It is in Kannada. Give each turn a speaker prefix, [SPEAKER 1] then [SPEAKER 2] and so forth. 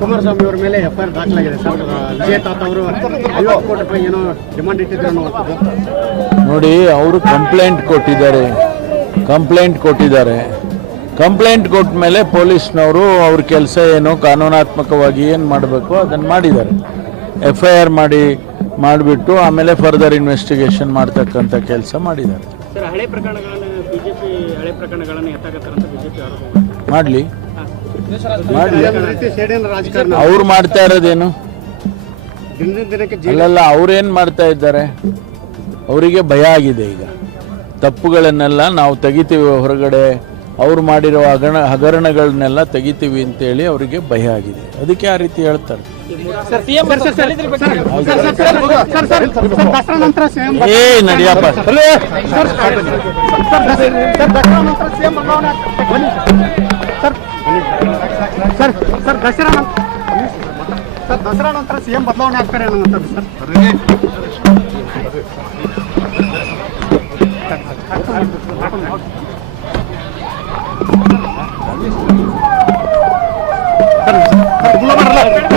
[SPEAKER 1] ಕುಮಾರಸ್ವಾಮಿ ಅವರ ಮೇಲೆ ಎಫ್ ಐ ಆರ್ ದಾಖಲಾಗಿದೆ ಸರ್. ವಿಜಯ ತಾತ ಅವರು ಐವತ್ತು ಕೋಟಿ ರೂಪಾಯಿ ಏನೋ ಡಿಮಾಂಡ್ ಇಟ್ಟಿದ್ರು ಅನ್ನುವಂಥದ್ದು
[SPEAKER 2] ನೋಡಿ ಅವರು ಕಂಪ್ಲೇಂಟ್ ಕೊಟ್ಟಿದ್ದಾರೆ. ಕಂಪ್ಲೇಂಟ್ ಕೊಟ್ಟಿದ್ದಾರೆ. ಕಂಪ್ಲೇಂಟ್ ಕೊಟ್ಟ ಮೇಲೆ ಪೊಲೀಸ್ನವರು ಅವ್ರ ಕೆಲಸ ಏನು ಕಾನೂನಾತ್ಮಕವಾಗಿ ಏನು ಮಾಡಬೇಕು ಅದನ್ನು ಮಾಡಿದ್ದಾರೆ. ಎಫ್ ಐ ಆರ್ ಮಾಡಿ ಮಾಡಿಬಿಟ್ಟು ಆಮೇಲೆ ಫರ್ದರ್ ಇನ್ವೆಸ್ಟಿಗೇಷನ್ ಮಾಡ್ತಕ್ಕಂಥ ಕೆಲಸ ಮಾಡಿದ್ದಾರೆ. ಮಾಡಲಿ. ಅವ್ರು ಮಾಡ್ತಾ ಇರೋದೇನು ಅಲ್ಲಲ್ಲ ಅವ್ರೇನು ಮಾಡ್ತಾ ಇದ್ದಾರೆ ಅವರಿಗೆ ಭಯ ಆಗಿದೆ ಈಗ ತಪ್ಪುಗಳನ್ನೆಲ್ಲ ನಾವು ತೆಗಿತೀವಿ ಹೊರಗಡೆ ಅವ್ರು ಮಾಡಿರೋ ಹಗರಣ ಹಗರಣಗಳನ್ನೆಲ್ಲ ತೆಗಿತೀವಿ ಅಂತೇಳಿ ಅವರಿಗೆ ಭಯ ಆಗಿದೆ ಅದಕ್ಕೆ ಆ ರೀತಿ ಹೇಳ್ತಾರೆ
[SPEAKER 1] ಸರ್ ಸರ್ ದಸರಾ ನಂತರ ಸಿಎಂ
[SPEAKER 2] ಏ ನಡಿಯಪ್ಪ
[SPEAKER 1] sir sir sir sir Dasara sir Dasara ನಂತರ ಸಿಎಂ ಬದಲಾವಣೆ ಆಗ್ತಾರೆ ಅನ್ನುವಂಥದ್ದು ಸರ್? Sir, sir,